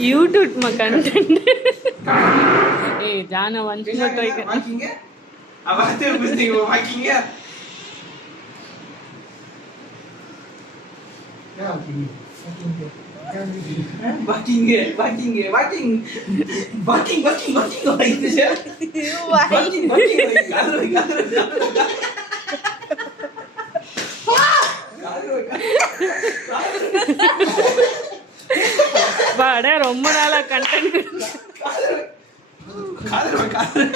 यूट्यूब में कंटेंट ए जाना वंश में तो वाकिंग है अब आते हैं कुछ नहीं वो वाकिंग है क्या वाकिंग है वाकिंग है वाकिंग वाकिंग वाकिंग वाकिंग हो रही है वाकिंग वाकिंग வாடா ரொம்ப நாளா கண்டென்ட் காதல் காதல்